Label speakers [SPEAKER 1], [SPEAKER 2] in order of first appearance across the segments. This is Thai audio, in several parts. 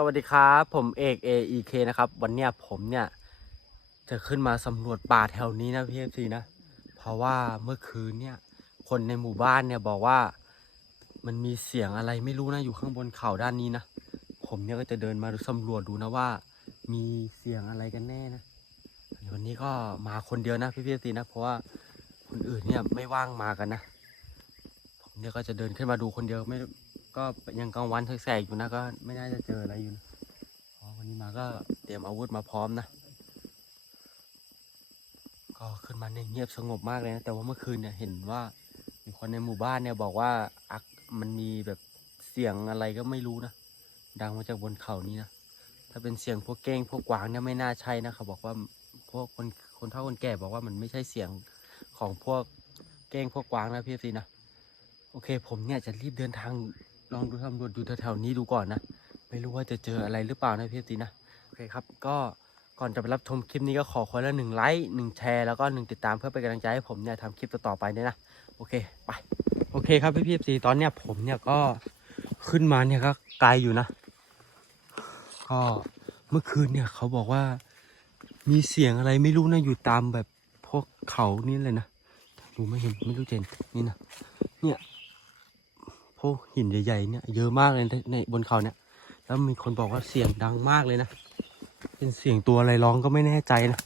[SPEAKER 1] สวัสดีครับผมเอก AEK นะครับ วันเนี้ยผมเนี่ย จะขึ้นมาสำรวจป่าแถวนี้นะพี่เอฟซีนะ เพราะว่าเมื่อคืนเนี่ย คนในหมู่บ้านเนี่ยบอกว่ามันมีเสียงอะไรไม่รู้นะอยู่ข้างบนเขาด้านนี้นะ ผมเนี่ยก็จะเดินมาสำรวจดูนะว่า มีเสียงอะไรกันแน่นะวันนี้ก็มาคนเดียวนะพี่พี่ซีนะ เพราะว่าคนอื่นเนี่ยไม่ว่างมากันนะ ผมเนี่ยก็จะเดินขึ้นมาดูคนเดียวไม่ ก็ยังกลางวันแสกอยู่นะก็ไม่น่าจะเจออะไรอยู่นะอ๋อวันนี้มาก็เตรียมอาวุธมาพร้อมนะ ก็ขึ้นมาเนี่ยเงียบสงบมากเลยนะแต่ว่าเมื่อคืนเนี่ยเห็นว่ามีคนในหมู่บ้านเนี่ยบอกว่าอักมันมีแบบเสียงอะไรก็ไม่รู้นะดังมาจากบนเขานี้นะถ้าเป็นเสียงพวกเก้งพวกกวางเนี่ยไม่น่าใช่นะเขาบอกว่าพวกคนคนเฒ่าคนแก่บอกว่ามันไม่ใช่เสียงของพวกเก้งพวกกวางนะพี่ซีนะโอเค ผมเนี่ยจะรีบเดินทาง ลองดูสำรวจดูแถวๆนี้ดูก่อนนะ ไม่รู้ว่าจะเจออะไรหรือเปล่านะพี่ตีนะโอเคครับ ก็ก่อนจะไปรับชมคลิปนี้ก็ขอคนละหนึ่งไลค์หนึ่งแชร์แล้วก็หนึ่งติดตามเพื่อเป็นกำลังใจให้ผมเนี่ยทำคลิปต่อๆไปเนี่ยนะโอเคไปโอเคครับพี่พี่ตีตอนเนี้ยผมเนี่ยก็ขึ้นมาเนี่ยก็ไกลอยู่นะ ก็เมื่อคืนเนี่ยเขาบอกว่ามีเสียงอะไรไม่รู้นะอยู่ตามแบบพวกเขานี่เลยนะดูไม่เห็นไม่รู้เจนนี่นะเนี่ย พวกหินใหญ่ๆเนี่ยเยอะมากเลยในบนเขาเนี่ย แล้วมีคนบอกว่าเสียงดังมากเลยนะ เป็นเสียงตัวอะไรร้องก็ไม่แน่ใจนะ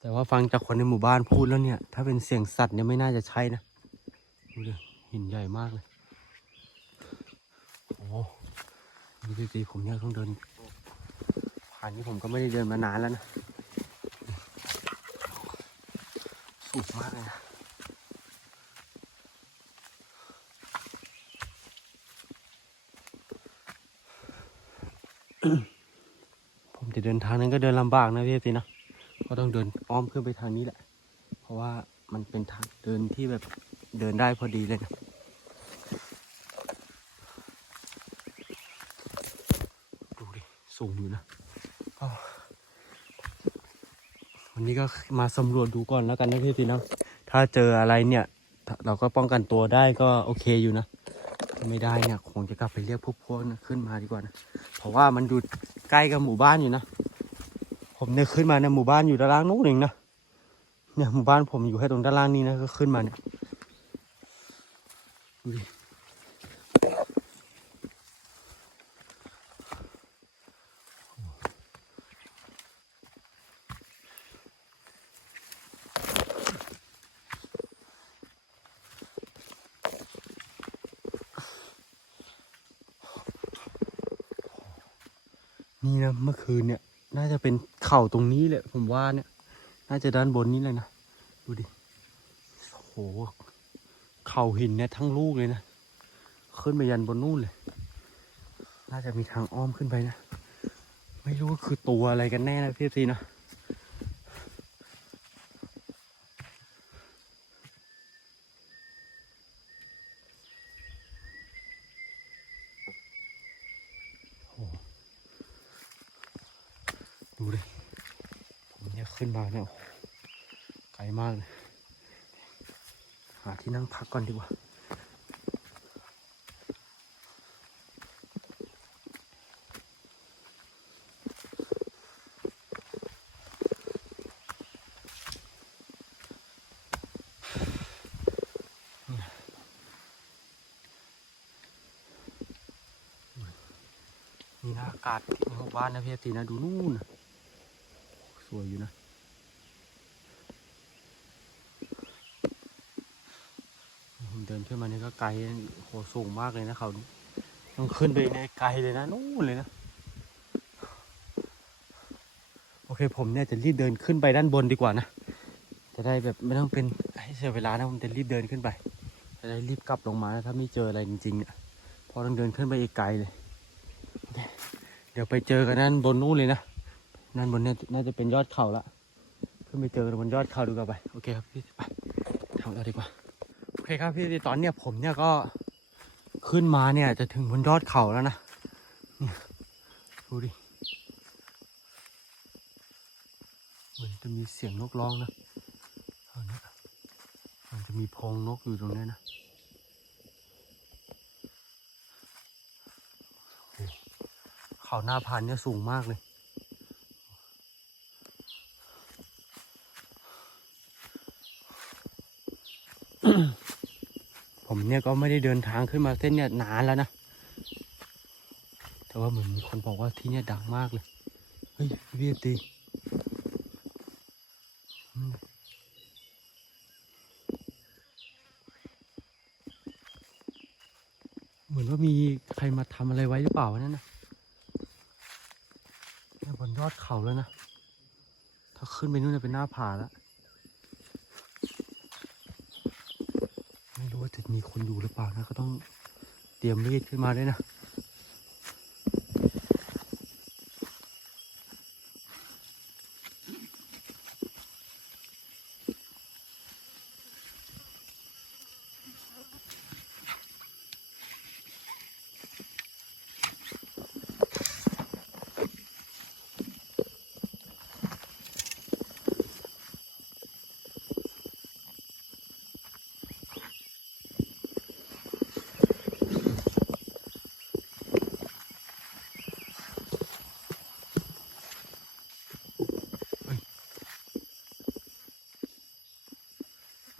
[SPEAKER 1] แต่ว่าฟังจากคนในหมู่บ้านพูดแล้วเนี่ย ถ้าเป็นเสียงสัตว์เนี่ยไม่น่าจะใช่นะดูดิหินใหญ่มากเลยโอ้ดูสิผมเนี่ยต้องเดิน ผ่านนี้ผมก็ไม่ได้เดินมานานแล้วนะสูงมากเลยนะ ผมจะเดินทางนั้นก็เดินลำบากนะพี่สินะก็ต้องเดินอ้อมขึ้นไปทางนี้แหละ เพราะว่ามันเป็นทางเดินที่แบบเดินได้พอดีเลยนะดูดิสูงอยู่นะวันนี้ก็มาสำรวจดูก่อนแล้วกันนะพี่สินะถ้าเจออะไรเนี่ย เราก็ป้องกันตัวได้ก็โอเคอยู่นะ ไม่ได้เนี่ยคงจะกลับไปเรียกพวกพวกนะขึ้นมาดีกว่านะเพราะว่ามันอยู่ใกล้กับหมู่บ้านอยู่นะผมเนี่ยขึ้นมาในหมู่บ้านอยู่ด้านล่างนู้นเองนะเนี่ยหมู่บ้านผมอยู่แค่ตรงด้านล่างนี้นะก็ขึ้นมาเนี่ย นี่นะเมื่อคืนเนี่ย น่าจะเป็นเข่าตรงนี้แหละผมว่าเนี่ย น่าจะด้านบนนี้เลยนะ ดูดิโอ้โหเข่าหินเนี่ยทั้งลูกเลยนะขึ้นไปยันบนนู่นเลย น่าจะมีทางอ้อมขึ้นไปนะ ไม่รู้ว่าคือตัวอะไรกันแน่นะพี่ซีนะ ดูดิผมเนี่ยขึ้นมาเนี่ยไกลมากเลยหาที่นั่งพักก่อนดีกว่านี่นะอากาศในหมู่บ้านนะพี่ตีนะดูนู่นนะ สวยอยู่นะ ผมเดินขึ้นมานี่ก็ไกลโหสูงมากเลยนะเขาต้องขึ้นไปในไกลเลยนะนู่นเลยนะ โอเคผมเนี่ยจะรีบเดินขึ้นไปด้านบนดีกว่านะ จะได้แบบไม่ต้องเป็นให้เสียเวลานะผมจะรีบเดินขึ้นไป จะได้รีบกลับลงมานะถ้าไม่เจออะไรจริงๆเนี่ยพอต้องเดินขึ้นไปอีกไกลเลย เดี๋ยวไปเจอกันนั่นบนนู่นเลยนะ นั่นบนเนี่ยน่าจะเป็นยอดเขาละขึ้นไปเจอกันบนยอดเขาดูกันไปโอเคครับพี่ไปทำเราดีกว่าโอเคครับพี่ตอนเนี้ยผมเนี่ยก็ขึ้นมาเนี่ยจะถึงบนยอดเขาแล้วนะเนี่ยดูดิเหมือนจะมีเสียงนกร้องนะตอนนี้มันจะมีพงนกอยู่ตรงนี้นะโเขาหน้าพานเนี่ยสูงมากเลย ผมเนี่ยก็ไม่ได้เดินทางขึ้นมาเส้นเนี่ยนานแล้วนะ แต่ว่าเหมือนมีคนบอกว่าที่เนี่ยดังมากเลย เฮ้ยพี่เอฟตีเหมือนว่ามีใครมาทำอะไรไว้หรือเปล่านั่นนะนี่ยบนยอดเขาแล้วนะ ถ้าขึ้นไปนู่นจะเป็นหน้าผาแล้ว ไมีคนอยู่หรือเปล่านะก็ต้องเตรียมมีดขึ้นมาด้วยนะ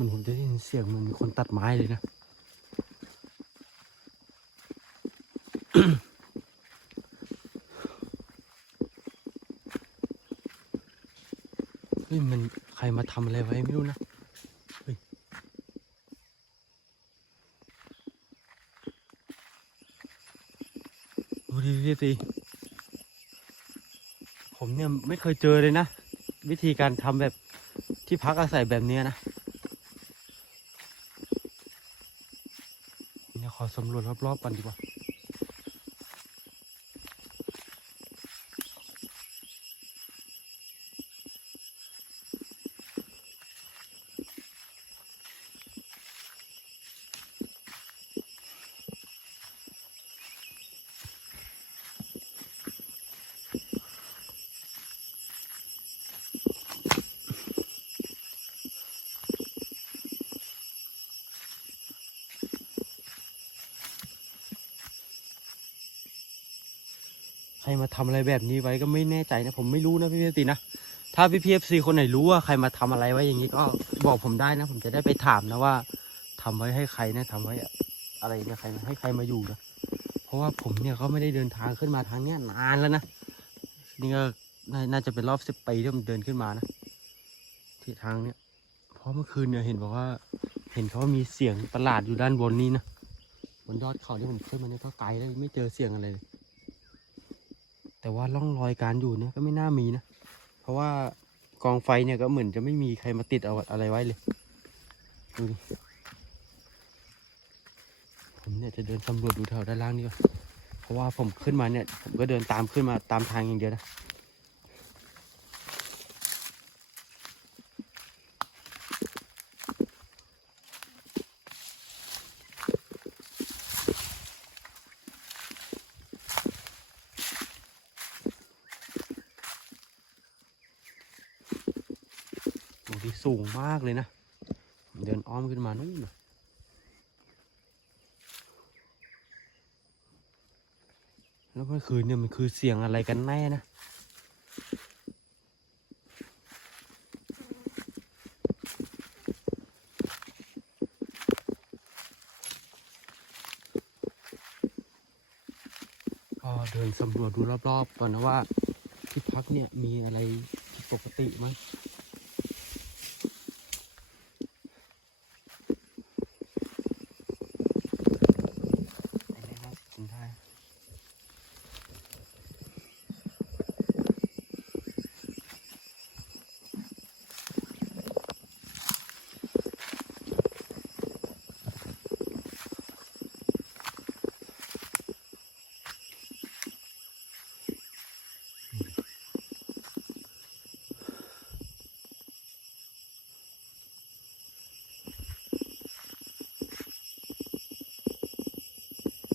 [SPEAKER 1] มันผมจะได้ยินเสียงมันมีคนตัดไม้เลยนะ เฮ้ยมันใครมาทำอะไรไว้ไม่รู้นะเฮ้ยดูดิพี่สิผมเนี่ยไม่เคยเจอเลยนะ วิธีการทำแบบที่พักอาศัยแบบนี้นะ เนี่ยขอ สำรวจรอบๆกันดีกว่า รมาทำอะไรแบบนี้ไว้ก็ไม่แน่ใจนะ ผมไม่รู้นะพี่พีเอฟซีนะ ถ้าพี่พีเอฟซีคนไหนรู้ว่าใครมาทำอะไรไว้อย่างนี้ก็บอกผมได้นะ ผมจะได้ไปถามนะว่าทำไว้ให้ใครนะทำไว้อะไรเนี่ยใครให้ใครมาอยู่นะ เพราะว่าผมเนี่ยก็ไม่ได้เดินทางขึ้นมาทางเนี้ยนานแล้วนะนี่ก็น่าจะเป็นรอบสิบปีที่ผมเดินขึ้นมานะที่ทางเนี้ยเพราะเมื่อคืนเนี่ยเห็นบอกว่า เห็นเขาว่ามีเสียงประหลาดอยู่ด้านบนนี้นะบนยอดเขาที่ผมขึ้นมาเนี่ยก็ไกลแล้วไม่เจอเสียงอะไรเลย แต่ว่าร่องรอยการอยู่เนี่ยก็ไม่น่ามีนะ เพราะว่ากองไฟเนี่ยก็เหมือนจะไม่มีใครมาติดเอาอะไรไว้เลยดูดิผมเนี่ยจะเดินสำรวจดูแถวด้านล่างนี่ก่อนเพราะว่าผมขึ้นมาเนี่ย ผมก็เดินตามขึ้นมาตามทางอย่างเดียวนะ สูงมากเลยนะ เดินอ้อมขึ้นมานู่นนะแล้วเมื่อคืนเนี่ยมันคือเสียงอะไรกันแน่นะก็เดินสำรวจดูรอบๆก่อนนะว่าที่พักเนี่ยมีอะไรผิดปกติไหม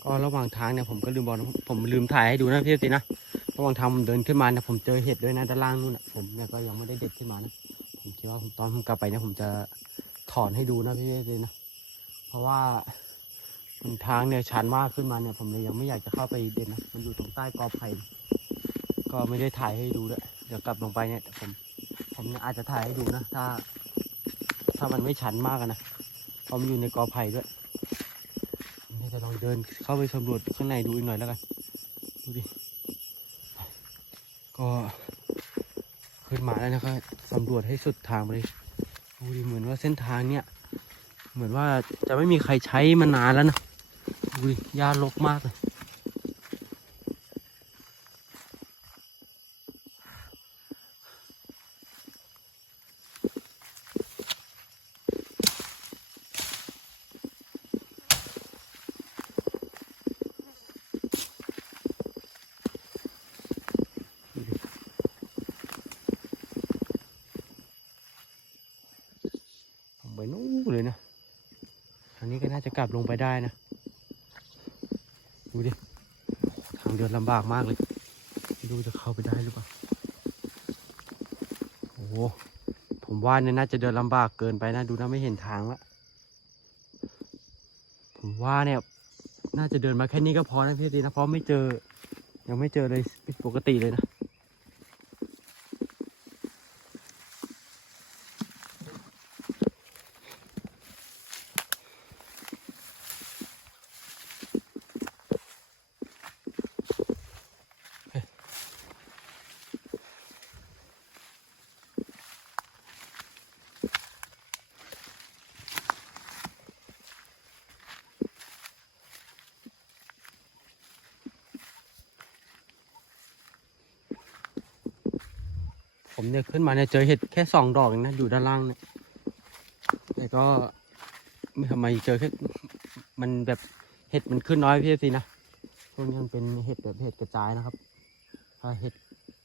[SPEAKER 1] ก็ระหว่างทางเนี่ยผมก็ลืมบอกนะผมลืมถ่ายให้ดูนะพี่ตินะระหว่างทางผมเดินขึ้นมาเนี่ยผมเจอเห็ดด้วยนะด้านล่างนู่นน่ะผมเนี่ยก็ยังไม่ได้เด็ดขึ้นมานะผมคิดว่าผมตอนผมกลับไปเนี่ยผมจะถอนให้ดูนะพี่ตินะเพราะว่ามันทางเนี่ยชันมากขึ้นมาเนี่ย ผมเลยยังไม่อยากจะเข้าไปเด่นนะมันอยู่ตรงใต้กอไผ่ก็ไม่ได้ถ่ายให้ดูด้วยเดี๋ยวกลับลงไปเนี่ยผมผมอาจจะถ่ายให้ดูนะถ้า ถ้ามันไม่ชันมากนะเพราะมันอยู่ในกอไผ่ด้วย เดินเข้าไปสำรวจข้างในดูอีกหน่อยแล้วกัน ดูดิ ก็ขึ้นมาแล้วนะครับสำรวจให้สุดทางไปเลยดูดิเหมือนว่าเส้นทางเนี่ย เหมือนว่าจะไม่มีใครใช้มานานแล้วนะดูดิหญ้ารกมากเลย ผมไปนู้นเลยนะทางนี้ก็น่า จะกลับลงไปได้นะ ดูดิ ทางเดินลำบากมากเลยไม่รู้จะเข้าไปได้หรือเปล่า โอ้ผมว่าเนี่ยน่าจะเดินลำบากเกินไปนะ ดูนะไม่เห็นทางละ ผมว่าเนี่ย น่าจะเดินมาแค่นี้ก็พอนะพี่ตีนะ เพราะไม่เจอ ยังไม่เจอเลยปกติเลยนะ ผมเนี่ยขึ้นมาเนี่ยเจอเห็ดแค่สองดอกเองนะอยู่ด้านล่างเนี่ยแต่ก็ไม่ทำไมเจอแค่มันแบบเห็ดมันขึ้นน้อยพี่สินะพวกนี้มันเป็นเห็ดแบบเห็ดกระจายนะครับ ถ้าเห็ด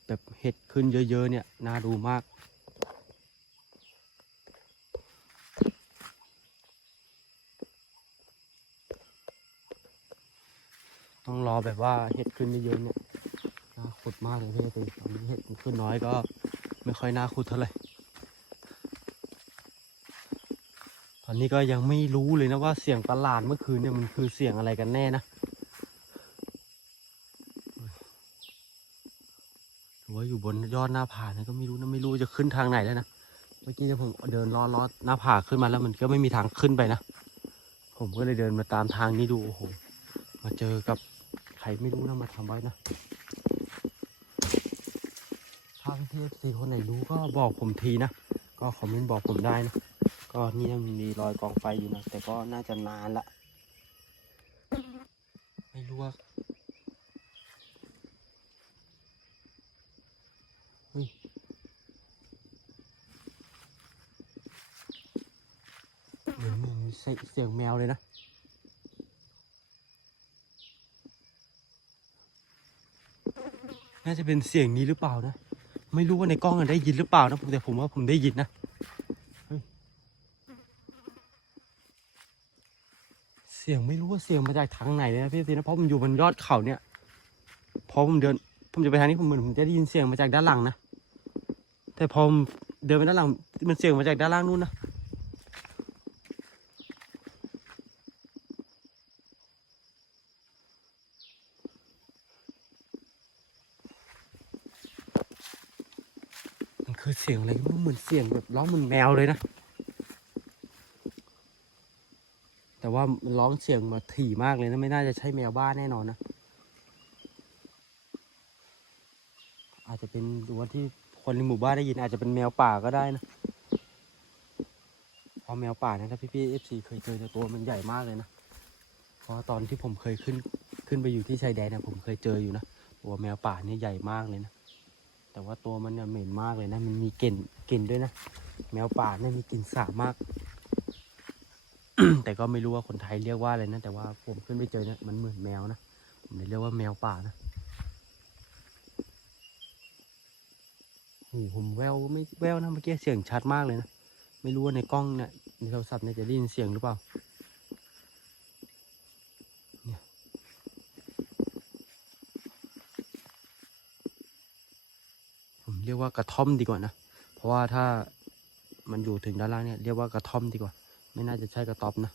[SPEAKER 1] แบบเห็ดขึ้นเยอะ ๆ เนี่ยน่าดูมากต้องรอแบบว่าเห็ดขึ้นเยอะๆเนี่ยน่าขุดมากเลยพี่ตีตอนนี้เห็ดขึ้นน้อยก็ ไม่ค่อยน่าขุดเท่าไหร่ตอนนี้ก็ยังไม่รู้เลยนะว่าเสียงประหลาดเมื่อคืนเนี่ยมันคือเสียงอะไรกันแน่นะหรือว่าอยู่บนยอดหน้าผาเนี่ยก็ไม่รู้นะไม่รู้จะขึ้นทางไหนแล้วนะ เมื่อกี้ที่ผมเดินล้อล้อหน้าผาขึ้นมาแล้วมันก็ไม่มีทางขึ้นไปนะ ผมก็เลยเดินมาตามทางนี้ดูโอ้โห มาเจอกับใครไม่รู้นะมาทำไว้นะาพี่เอฟซีคนไหนรู้ก็บอกผมทีนะ ก็คอมเมนต์บอกผมได้นะ ก็นี่ยังมีรอยกองไฟอยู่นะ แต่ก็น่าจะนานละ ไม่รู้ว่าเฮ้ยเหมือนเหมือนมีเสียงแมวเลยนะน่าจะเป็นเสียงนี้หรือเปล่านะ ไม่รู้ว่าในกล้องอะได้ยินหรือเปล่านะแต่ผมว่าผมได้ยินนะเสียงไม่รู้ว่าเสียงมาจากทางไหนเลยนะพี่ซีนะเพราะผมอยู่บนยอดเขาเนี่ยพอผมเดิน ผมจะไปทางนี้ผมเหมือนผมจะได้ยินเสียงมาจากด้านหลังนะแต่พอเดินไปด้านหลังมันเสียงมาจากด้านล่างนู่นนะมันคือเสียงอะไรเหมือนเสียงแบบร้องเหมือนแมวเลยนะ แต่ว่ามันร้องเสียงมาถี่มากเลยนะไม่น่าจะใช่แมวบ้านแน่นอนนะ อาจจะเป็นตัวที่คนในหมู่บ้านได้ยินอาจจะเป็นแมวป่าก็ได้นะเพราะแมวป่าเนะถ้าพี่พี่เอฟซีเคยเจอแต่ตัวมันใหญ่มากเลยนะเพราะตอนที่ผมเคยขึ้นขึ้นไปอยู่ที่ชายแดนนะผมเคยเจออยู่นะตัวแมวป่าเนี่ยใหญ่มากเลยนะ แต่ว่าตัวมันเนี่ยเหม็นมากเลยนะ มันมีกลิ่นกลิ่นด้วยนะ แมวป่าเนี่ยมีกลิ่นสาบมาก แต่ก็ไม่รู้ว่าคนไทยเรียกว่าอะไรนะ แต่ว่าผมขึ้นไปเจอเนี่ยมันเหมือนแมวนะ ผมเลยเรียกว่าแมวป่านะหูผมแววไม่แววนะเมื่อกี้เสียงชัดมากเลยนะ ไม่รู้ว่าในกล้องเนี่ยในโทรศัพท์เนี่ยจะได้ยินเสียงหรือเปล่าเนี่ยผม เรียกว่ากระท่อมดีกว่านะ เพราะว่าถ้ามันอยู่ถึงด้านล่างเนี่ยเรียกว่ากระท่อมดีกว่า ไม่น่าจะใช่กระต๊อบนะ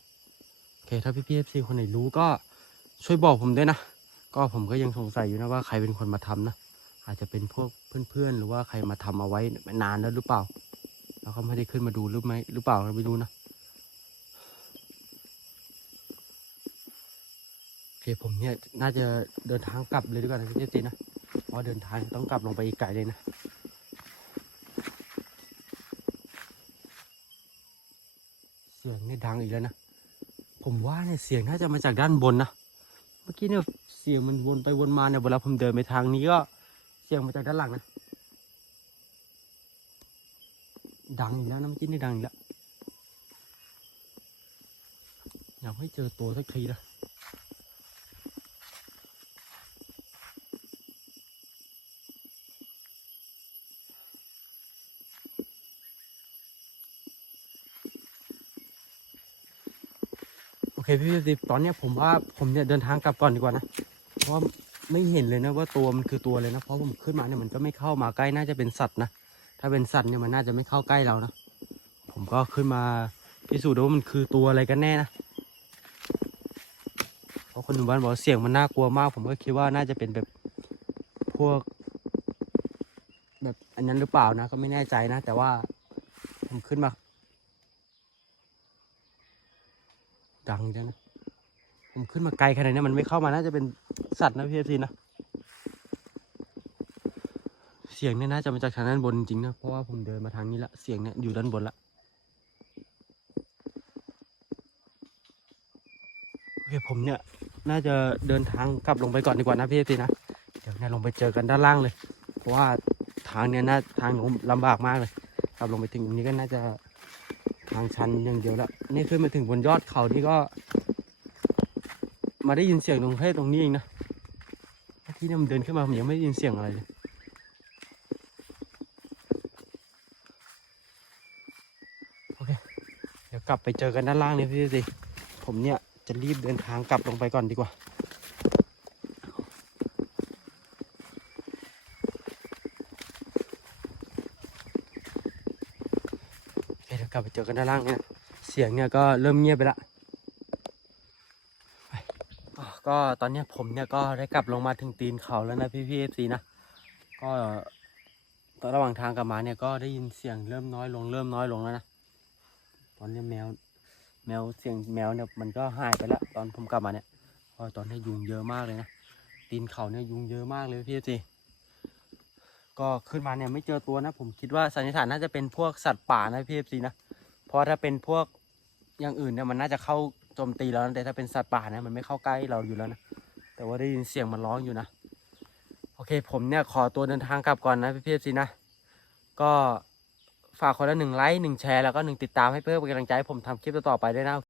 [SPEAKER 1] โอเคถ้าพี่พีเอฟซีคนไหนรู้ก็ช่วยบอกผมด้วยนะ ก็ผมก็ยังสงสัยอยู่นะว่าใครเป็นคนมาทำนะ อาจจะเป็นพวกเพื่อนๆ หรือว่าใครมาทำเอาไว้นานแล้วหรือเปล่า แล้วเขาไม่ได้ขึ้นมาดูหรือไม่หรือเปล่าเราไม่รู้นะโอเคผมเนี่ยน่าจะเดินทางกลับเลยดีกว่านะพี่เจตีนะเพราะเดินทางต้องกลับลงไปอีกไกลเลยนะ สียงนี่ดังอีกแล้วนะ ผมว่าเนี่ยเสียงน่าจะมาจากด้านบนนะ เมื่อกี้เนี่ยเสียงมันวนไปวนมาเนี่ยเวลาผมเดินไปทางนี้ก็เสียงมาจากด้านหลังนะ ดังอีกแล้วนะเมื่อกี้นี่ดังอีกแล้วอยากให้เจอตัวสักทีนะ เคพี่ดิบตอนเนี้ยผมว่าผมเนี่ยเดินทางกลับก่อนดีกว่านะ เพราะว่าไม่เห็นเลยนะว่าตัวมันคือตัวเลยนะ เพราะผมขึ้นมาเนี่ยมันก็ไม่เข้ามาใกล้น่าจะเป็นสัตว์นะ ถ้าเป็นสัตว์เนี่ยมันน่าจะไม่เข้าใกล้เรานะ ผมก็ขึ้นมาพิสูจน์ดูว่ามันคือตัวอะไรกันแน่นะ เพราะคนหนุ่มบ้านบอกเสียงมันน่ากลัวมาก ผมก็คิดว่าน่าจะเป็นแบบพวก แบบอันนั้นหรือเปล่านะ ก็ไม่แน่ใจนะ แต่ว่าผมขึ้นมา ดังจังนะผมขึ้นมาไกลขนาดนี้มันไม่เข้ามาน่าจะเป็นสัตว์นะพี่เอฟซีนะเสียงเนี่ยน่าจะมาจากทางด้านบนจริงนะเพราะว่าผมเดินมาทางนี้ละเสียงเนี่ยอยู่ด้านบนละโอเคผมเนี่ยน่าจะเดินทางกลับลงไปก่อนดีกว่านะพี่เอฟซีนะเดี๋ยวเนี่ยลงไปเจอกันด้านล่างเลย เพราะว่าทางเนี่ยน่าทางลงลำบากมากเลยกลับลงไปถึงตรงนี้ก็น่าจะ ทางชันอย่างเดียวละนี่ขึ้นมาถึงบนยอดเขานี่ก็ มาได้ยินเสียงตรงแค่ตรงนี้เองนะเมื่อกี้นี่มันเดินขึ้นมาผมยังไม่ได้ยินเสียงอะไรเลยโอเคเดี๋ยวกลับไปเจอกันด้านล่างเลยพี่สิผมเนี่ยจะรีบเดินทางกลับลงไปก่อนดีกว่า โอ เจอกันด้านล่างเนี่ยเสียงเนี่ยก็เริ่มเงียบไปละก็ตอนนี้ผมเนี่ยก็ได้กลับลงมาถึงตีนเขาแล้วนะพี่พี่เอฟซีนะก็ตอนระหว่างทางกลับมาเนี่ยก็ได้ยินเสียงเริ่มน้อยลงเริ่มน้อยลงแล้วนะตอนนี้แมวแมวเสียงแมวเนี่ยมันก็หายไปแล้วตอนผมกลับมาเนี่ยพราะตอนนี้ยุงเยอะมากเลยนะตีนเขาเนี่ยยุงเยอะมากเลยพี่เอฟซีก็ขึ้นมาเนี่ยไม่เจอตัวนะ ผมคิดว่าสันนิษฐานน่าจะเป็นพวกสัตว์ป่านะพี่เอฟซีนะ ราะถ้าเป็นพวกอย่างอื่นเนี่ยมันน่าจะเข้าโจมตีเรานะแต่ถ้าเป็นสัตว์ป่าเนี่ยมันไม่เข้าใกล้เราอยู่แล้วนะแต่ว่าได้ยินเสียงมันร้องอยู่นะโอเค ผมเนี่ยขอตัวเดินทางกลับก่อนนะพี่เพียสินะก็ฝากคนละหนึ่งไลค์หนึ่งแชร์แล้วก็หนึ่งติดตามให้เพื่อเป็นกำลังใจให้ผมทำคลิปต่อๆไปด้วยนะ